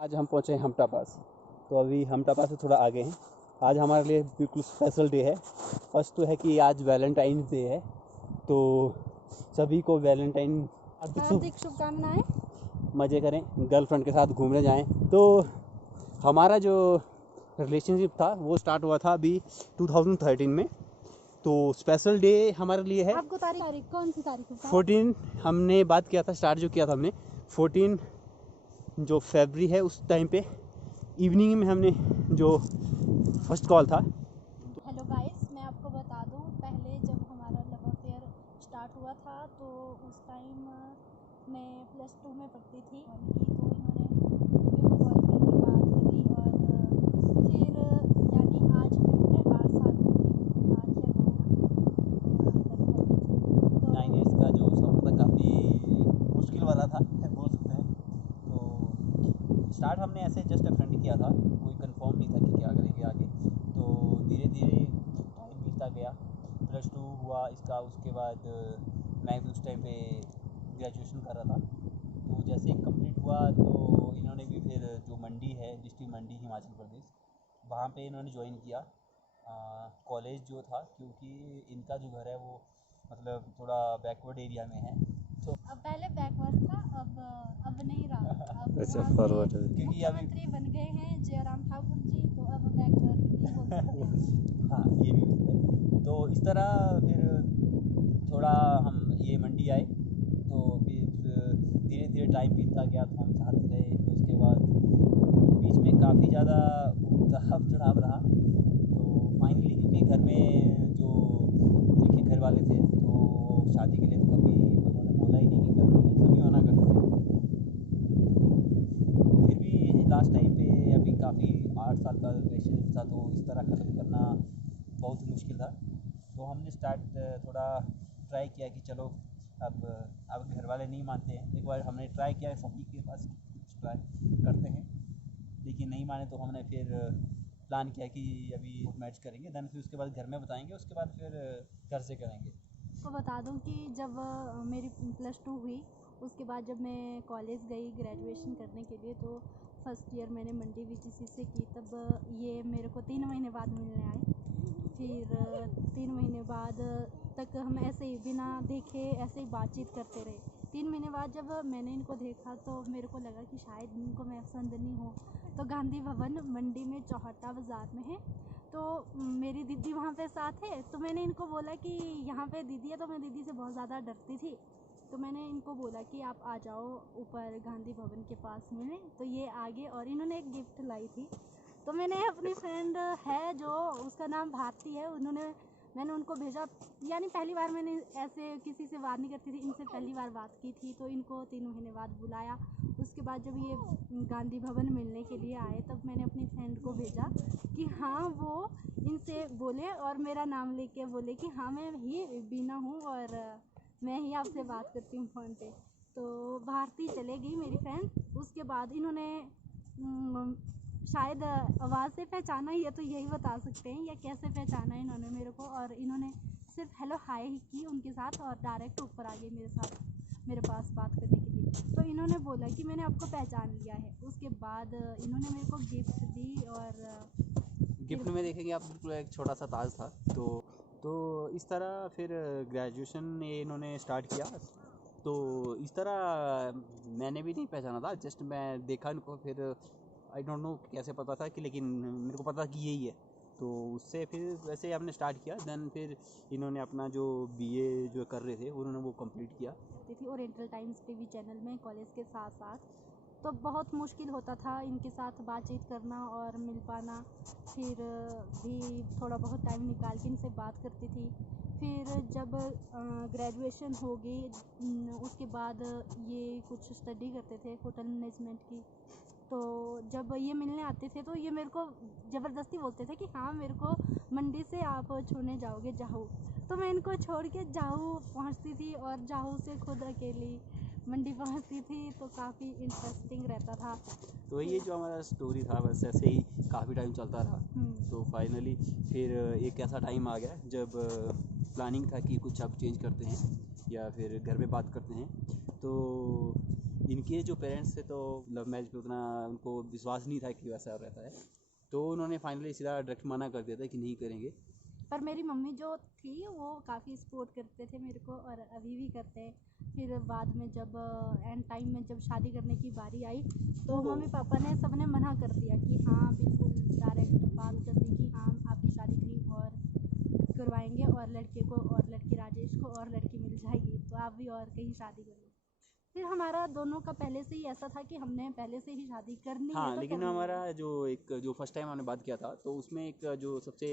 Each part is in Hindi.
आज हम पहुँचे हैं हमटा पास। तो अभी हमटा पास से थोड़ा आगे हैं। आज हमारे लिए बिल्कुल स्पेशल डे है। फर्स्ट तो है कि आज वैलेंटाइन डे है, तो सभी को वैलेंटाइन हार्दिक शुभकामनाएं। मज़े करें, गर्लफ्रेंड के साथ घूमने जाएं। तो हमारा जो रिलेशनशिप था वो स्टार्ट हुआ था अभी 2013 में। तो स्पेशल डे हमारे लिए है। आपको तारीख कौन सी तारीख है? 14 हमने बात किया था, स्टार्ट जो किया था हमने 14 जो फरवरी है उस टाइम पे इवनिंग में हमने जो फर्स्ट कॉल था। हेलो गाइस, मैं आपको बता दूं, पहले जब हमारा लव अफेयर स्टार्ट हुआ था तो उस टाइम मैं +2 में पढ़ती थी। तो इन्होंने कॉल करके बात करी और फिर यानी आज में पूरे 8 साल हो गए। आज या 9 इयर्स का जो सफ़र था काफ़ी मुश्किल वाला था बोल सकते हैं। तो स्टार्ट हमने ऐसे जस्ट अ फ्रेंड किया था, कोई कंफर्म नहीं था कि क्या करेंगे आगे। तो धीरे धीरे टाइम बीतता गया, +2 हुआ इसका, उसके बाद मैं भी उस टाइम पे ग्रेजुएशन कर रहा था। तो जैसे कंप्लीट हुआ तो इन्होंने भी फिर जो मंडी है, डिस्ट्रिक्ट मंडी हिमाचल प्रदेश, वहाँ पे इन्होंने ज्वाइन किया कॉलेज जो था, क्योंकि इनका जो घर है वो मतलब थोड़ा बैकवर्ड एरिया में है। तो अब पहले बैकवर्ड था, अब नहीं रहा। अब अच्छा, वहाँ फॉरवर्ड से है। क्योंकि अभी मुख्यमंत्री बन गए हैं जयराम ठाकुर जी, तो अब बैकवर्ड नहीं बोल सकते हैं। हाँ, ये भी होता है। तो इस तरह फिर थोड़ा हम ये मंडी आए, तो फिर धीरे धीरे टाइम बीतता गया, तो हम साथ रहे। फिर उसके बाद बीच में काफ़ी ज़्यादा उतार चढ़ाव रहा। तो फाइनली क्योंकि घर में जो देखिए घर वाले थे, तो शादी के लिए तो कभी उन्होंने बोला ही नहीं कि करनी है, सभी मना करते थे। फिर भी लास्ट टाइम पे अभी काफ़ी 8 साल का रिलेशनशिप था, तो इस तरह ख़त्म करना बहुत मुश्किल था। तो हमने स्टार्ट थोड़ा ट्राई किया कि चलो अब घर वाले नहीं मानते हैं। एक बार हमने ट्राई किया, सभी के पास ट्राई करते हैं, लेकिन नहीं माने तो हमने फिर प्लान किया कि अभी मैच करेंगे, देन फिर उसके बाद घर में बताएंगे, उसके बाद फिर घर से करेंगे। तो बता दूं कि जब मेरी +2 हुई, उसके बाद जब मैं कॉलेज गई ग्रेजुएशन करने के लिए, तो फर्स्ट ईयर मैंने मंडी वीटीसी से की। तब ये मेरे को 3 महीने बाद मिलने आए। फिर 3 महीने बाद तक हम ऐसे ही बिना देखे ऐसे ही बातचीत करते रहे। 3 महीने बाद जब मैंने इनको देखा तो मेरे को लगा कि शायद इनको मैं पसंद नहीं हूँ। तो गांधी भवन मंडी में चौहट्टा बाज़ार में है, तो मेरी दीदी वहाँ पे साथ है। तो मैंने इनको बोला कि यहाँ पे दीदी है, तो मैं दीदी से बहुत ज़्यादा डरती थी। तो मैंने इनको बोला कि आप आ जाओ ऊपर गांधी भवन के पास मिलें। तो ये आगे, और इन्होंने एक गिफ्ट लाई थी। तो मैंने अपनी फ्रेंड है जो, उसका नाम भारती है, मैंने उनको भेजा। यानी पहली बार मैंने ऐसे किसी से बात नहीं करती थी, इनसे पहली बार बात की थी। तो इनको 3 महीने बाद बुलाया। उसके बाद जब ये गांधी भवन मिलने के लिए आए, तब मैंने अपनी फ्रेंड को भेजा कि हाँ वो इनसे बोले और मेरा नाम लेके बोले कि हाँ मैं ही बीना हूँ और मैं ही आपसे बात करती हूँ फ़ोन पे। तो भारती चले गई मेरी फ्रेंड। उसके बाद इन्होंने शायद आवाज़ से पहचाना ही है, तो यही बता सकते हैं या कैसे पहचाना है इन्होंने मेरे को। और इन्होंने सिर्फ हेलो हाय ही की उनके साथ, और डायरेक्ट ऊपर आ गई मेरे पास बात करने के लिए। तो इन्होंने बोला कि मैंने आपको पहचान लिया है। उसके बाद इन्होंने मेरे को गिफ्ट दी, और गिफ्ट में देखेंगे आप बिल्कुल एक छोटा सा ताज था। तो इस तरह फिर ग्रेजुएशन इन्होंने स्टार्ट किया। तो इस तरह मैंने भी नहीं पहचाना था, जस्ट मैं देखा इनको, फिर आई डोंट नो कैसे पता था कि, लेकिन मेरे को पता कि यही है। तो उससे फिर वैसे हमने स्टार्ट किया। देन फिर इन्होंने अपना जो बीए जो कर रहे थे उन्होंने वो कंप्लीट किया। थी ओरिएंटल टाइम्स टीवी चैनल में कॉलेज के साथ साथ। तो बहुत मुश्किल होता था इनके साथ बातचीत करना और मिल पाना। फिर भी थोड़ा बहुत टाइम निकाल के इनसे बात करती थी। फिर जब ग्रेजुएशन हो गई, उसके बाद ये कुछ स्टडी करते थे होटल मैनेजमेंट की। तो जब ये मिलने आते थे तो ये मेरे को ज़बरदस्ती बोलते थे कि हाँ मेरे को मंडी से आप छोड़ने जाओगे जाहू। तो मैं इनको छोड़ के जाहू पहुंचती थी, और जाहू से खुद अकेली मंडी पहुंचती थी। तो काफ़ी इंटरेस्टिंग रहता था। तो ये जो हमारा स्टोरी था बस ऐसे ही काफ़ी टाइम चलता रहा। तो फाइनली फिर एक ऐसा टाइम आ गया जब प्लानिंग था कि कुछ अब चेंज करते हैं या फिर घर में बात करते हैं। तो इनके जो पेरेंट्स थे तो लव मैरिज पे उतना उनको विश्वास नहीं था कि वैसा रहता है, तो उन्होंने फाइनली सीधा डायरेक्ट मना कर दिया था कि नहीं करेंगे। पर मेरी मम्मी जो थी वो काफ़ी सपोर्ट करते थे मेरे को, और अभी भी करते हैं। फिर बाद में जब एंड टाइम में जब शादी करने की बारी आई तो मम्मी पापा ने सबने मना कर दिया कि हाँ बिल्कुल डायरेक्ट बात कर दी कि हाँ आपकी शादी कहीं और करवाएंगे, और लड़के को और लड़की राजेश को और लड़की मिल जाएगी तो आप भी और कहीं शादी कर लो। फिर हमारा दोनों का पहले से ही ऐसा था कि हमने पहले से ही शादी करनी है हाँ, तो लेकिन करनी हमारा है। जो फर्स्ट टाइम हमने बात किया था तो उसमें एक जो सबसे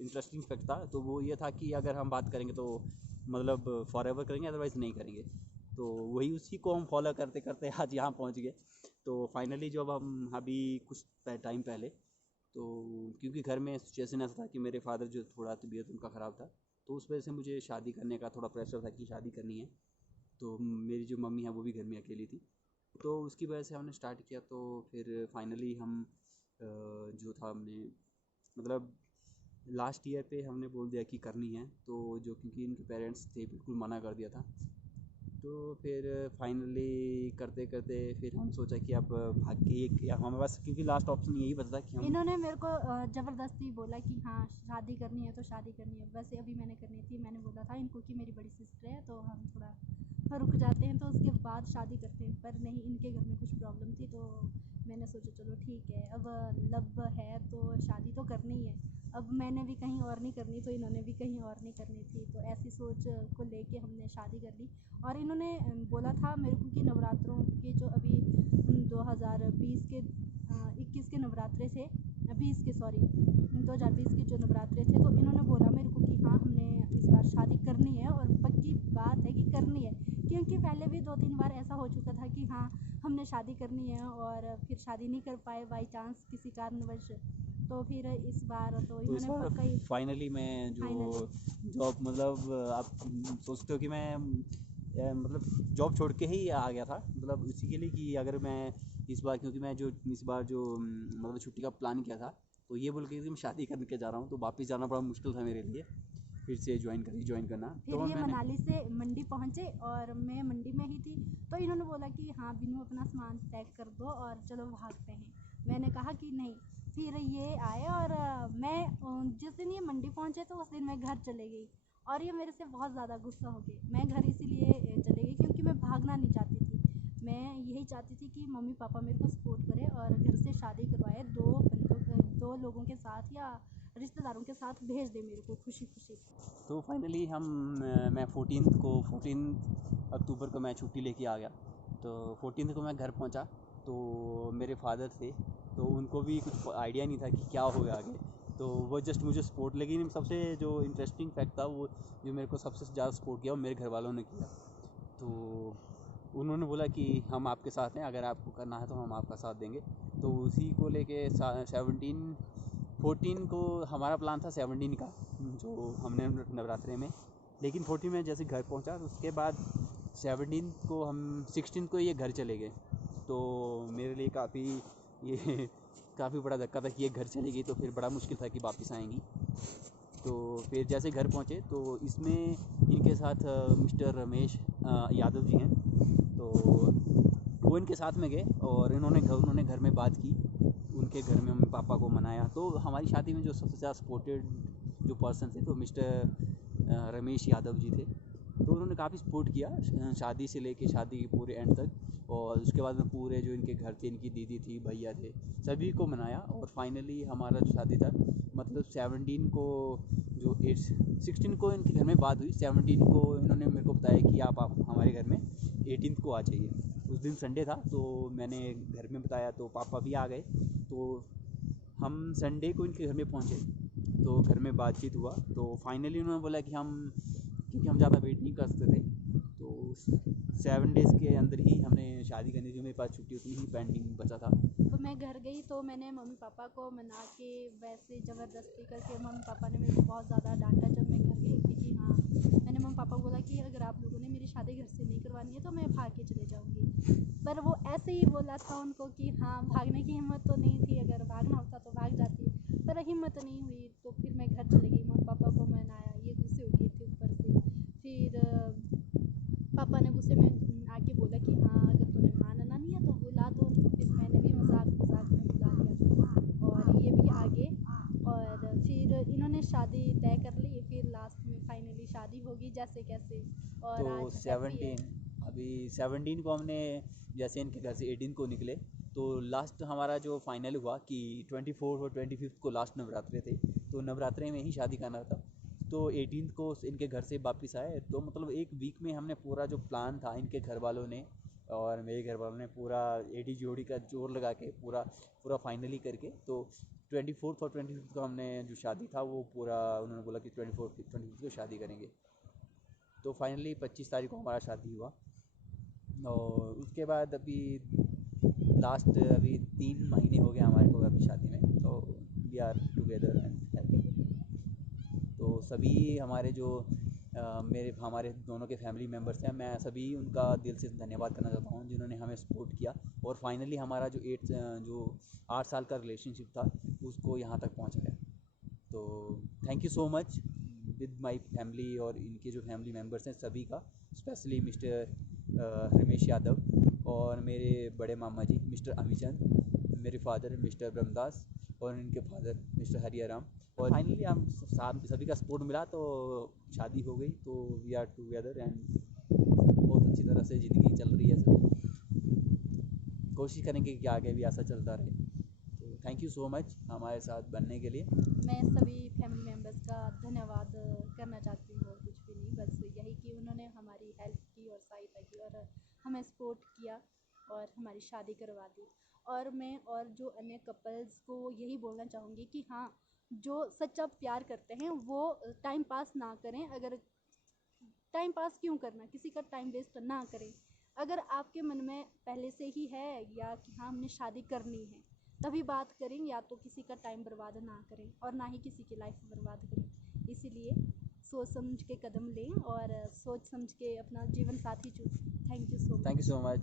इंटरेस्टिंग फैक्ट था तो वो ये था कि अगर हम बात करेंगे तो मतलब फॉर एवर करेंगे, अदरवाइज़ नहीं करेंगे। तो वही उसी को हम फॉलो करते करते आज यहाँ पहुँच गए। तो फाइनली जब हम अभी कुछ टाइम पहले, तो क्योंकि घर में सिचुएशन ऐसा था कि मेरे फादर जो थोड़ा तबीयत उनका ख़राब था, तो उस वजह से मुझे शादी करने का थोड़ा प्रेशर था कि शादी करनी है। तो मेरी जो मम्मी है वो भी घर में अकेली थी, तो उसकी वजह से हमने स्टार्ट किया। तो फिर फाइनली हम जो था हमने मतलब लास्ट ईयर पे हमने बोल दिया कि करनी है, तो जो क्योंकि इनके पेरेंट्स थे बिल्कुल मना कर दिया था। तो फिर फाइनली करते करते फिर हम सोचा कि अब भाग के एक या हमारे पास क्योंकि लास्ट ऑप्शन यही बचा था कि हम इन्होंने मेरे को ज़बरदस्ती बोला कि हाँ शादी करनी है तो शादी करनी है। वैसे अभी मैंने करनी थी, मैंने बोला था इनको कि मेरी बड़ी सिस्टर है तो हम थोड़ा रुक जाते हैं तो उसके बाद शादी करते हैं, पर नहीं इनके घर में कुछ प्रॉब्लम थी तो मैंने सोचा चलो ठीक है अब लव है तो शादी तो करनी ही है। अब मैंने भी कहीं और नहीं करनी तो इन्होंने भी कहीं और नहीं करनी थी, तो ऐसी सोच को लेके हमने शादी कर ली। और इन्होंने बोला था मेरे को कि नवरात्रों के जो अभी 2020 के 21 के नवरात्रे थे, 20 के सॉरी 2020 के जो नवरात्रे थे, तो इन्होंने बोला मेरे को कि हाँ हमने इस बार शादी करनी है और पक्की बात है कि करनी है। क्योंकि पहले भी 2-3 बार ऐसा हो चुका था कि हाँ हमने शादी करनी है और फिर शादी नहीं कर पाए बाई चांस किसी कारणवश। तो फिर इस बार तो तो इस इन्होंने बार पक्का ही फाइनली मैं जो फाइनली जॉब मतलब आप सोचते हो कि मैं मतलब जॉब छोड़ के ही आ गया था, मतलब इसी के लिए कि अगर मैं इस बार क्योंकि मैं जो इस बार जो मतलब छुट्टी का प्लान किया था तो ये बोल के कि मैं शादी करके जा रहा हूँ, तो वापस जाना बड़ा मुश्किल था मेरे लिए फिर से ज्वाइन करना। फिर तो ये मैंने मनाली से मंडी पहुँचे और मैं मंडी में ही थी, तो इन्होंने बोला कि हाँ बिनू अपना सामान पैक कर दो और चलो भागते हैं। मैंने कहा कि नहीं। फिर ये आए और मैं जिस दिन ये मंडी पहुँचे तो उस दिन मैं घर चले गई, और ये मेरे से बहुत ज़्यादा गुस्सा हो गए। मैं घर इसीलिए चले गई क्योंकि मैं भागना नहीं चाहती थी। मैं यही चाहती थी कि मम्मी पापा मेरे को सपोर्ट करें और घर से शादी करवाए, दो लोगों के साथ या रिश्तेदारों के साथ भेज दे मेरे को खुशी खुशी। तो फाइनली मैं 14 अक्टूबर को मैं छुट्टी लेके आ गया। तो 14 को मैं घर पहुंचा, तो मेरे फादर थे तो उनको भी कुछ आइडिया नहीं था कि क्या होगा आगे, तो वो जस्ट मुझे सपोर्ट, लेकिन सबसे जो इंटरेस्टिंग फैक्ट था वो जो मेरे को सबसे ज़्यादा सपोर्ट किया वो मेरे घर वालों ने किया। तो उन्होंने बोला कि हम आपके साथ हैं, अगर आपको करना है तो हम आपका साथ देंगे। तो उसी को लेके 14 को हमारा प्लान था 17 का जो हमने नवरात्रे में, लेकिन 14 में जैसे घर पहुंचा तो उसके बाद 17 को हम 16 को ये घर चले गए। तो मेरे लिए काफ़ी ये काफ़ी बड़ा धक्का था कि ये घर चली गई, तो फिर बड़ा मुश्किल था कि वापस आएंगी। तो फिर जैसे घर पहुँचे तो इसमें इनके साथ मिस्टर रमेश यादव जी हैं, तो वो इनके साथ में गए और उन्होंने घर में बात की, उनके घर में मम्मी पापा को मनाया। तो हमारी शादी में जो सबसे ज़्यादा सपोर्टेड जो पर्सन थे तो मिस्टर रमेश यादव जी थे। तो उन्होंने काफ़ी सपोर्ट किया शादी से लेके शादी के पूरे एंड तक, और उसके बाद में पूरे जो इनके घर थे, इनकी दीदी थी, भैया थे, सभी को मनाया। और फाइनली हमारा जो शादी था मतलब 17 को जो 16 को इनके घर में बात हुई, 17 को इन्होंने मेरे को बताया कि आप हमारे घर में 18 को आ जाइए। उस दिन संडे था तो मैंने घर में बताया तो पापा भी आ गए। तो हम संडे को इनके घर में पहुँचे, तो घर में बातचीत हुआ। तो फाइनली उन्होंने बोला कि क्योंकि हम ज़्यादा वेट नहीं कर सकते थे, तो 7 डेज़ के अंदर ही हमने शादी करनी थी, मेरे पास छुट्टी उतनी ही पेंडिंग बचा था। तो मैं घर गई तो मैंने मम्मी पापा को मना के वैसे ज़बरदस्ती करके, मम्मी पापा ने मेरे को बहुत ज़्यादा डांटा जब मैं घर गई थी कि हाँ मैंने मम्मी पापा को बोला कि अगर आप लोगों ने मेरी शादी घर से नहीं करवानी है तो मैं भाग के चले जाऊँगी। पर वो ऐसे ही बोला था उनको कि हाँ भागने की हिम्मत तो नहीं थी, अगर भागना होता तो भाग जाती, पर हिम्मत नहीं हुई। तो फिर मैं घर चली गई, मम्मी पापा को मनाया, ये गुस्से हो गए थे ऊपर से। फिर पापा ने गुस्से में आके बोला कि हाँ अगर तूने मान शादी तय कर ली, फिर लास्ट में फाइनली शादी होगी जैसे कैसे। और तो आज हैप्पी है। 17 अभी 17 को हमने जैसे इनके घर से 18 को निकले, तो लास्ट हमारा जो फाइनल हुआ कि 24 और 25 को लास्ट नवरात्रे थे, तो नवरात्रे में ही शादी करना था। तो 18 को इनके घर से वापस आए, तो मतलब एक वीक में हमने पूरा जो प्लान था इनके घर वालों ने और मेरे घर वालों ने पूरा एडी जोड़ी का जोर लगा के पूरा पूरा फाइनली करके, तो 24 और 25 को हमने जो शादी था वो पूरा उन्होंने बोला कि 24 को शादी करेंगे। तो फाइनली 25 तारीख को हमारा शादी हुआ, और उसके बाद अभी लास्ट अभी 3 महीने हो गए हमारे को अभी शादी में, तो we are together and happy. तो सभी हमारे जो हमारे दोनों के फैमिली मेम्बर्स हैं, मैं सभी उनका दिल से धन्यवाद करना चाहता हूँ जिन्होंने हमें सपोर्ट किया, और फाइनली हमारा जो 8 साल का रिलेशनशिप था उसको यहाँ तक पहुँचाया। तो thank you so much with my family और इनके जो फैमिली मेम्बर्स हैं सभी का, स्पेशली मिस्टर रमेश यादव और मेरे बड़े मामा जी मिस्टर अमीचंद, मेरे फादर मिस्टर ब्रह्मदास और इनके फादर मिस्टर हरियाराम। और फाइनली हम सभी का सपोर्ट मिला तो शादी हो गई, तो वी आर टुगेदर एंड बहुत अच्छी तरह से ज़िंदगी चल रही है सब। कोशिश करेंगे कि आगे भी ऐसा चलता रहे। तो थैंक यू सो मच हमारे साथ बनने के लिए। मैं सभी फैमिली मेम्बर्स का धन्यवाद करना चाहती हूँ, और कुछ भी नहीं, बस यही कि उन्होंने हमारी हेल्प की और सहायता की और हमें सपोर्ट किया और हमारी शादी करवा दी। और मैं और जो अन्य कपल्स को यही बोलना चाहूँगी कि हाँ, जो सच्चा प्यार करते हैं वो टाइम पास ना करें। अगर टाइम पास क्यों करना, किसी का टाइम वेस्ट ना करें। अगर आपके मन में पहले से ही है या कि हाँ हमने शादी करनी है, तभी बात करें, या तो किसी का टाइम बर्बाद ना करें और ना ही किसी की लाइफ बर्बाद करें। इसीलिए सोच समझ के कदम लें और सोच समझ के अपना जीवन साथी चुनें। Thank you so much. Thank you so much.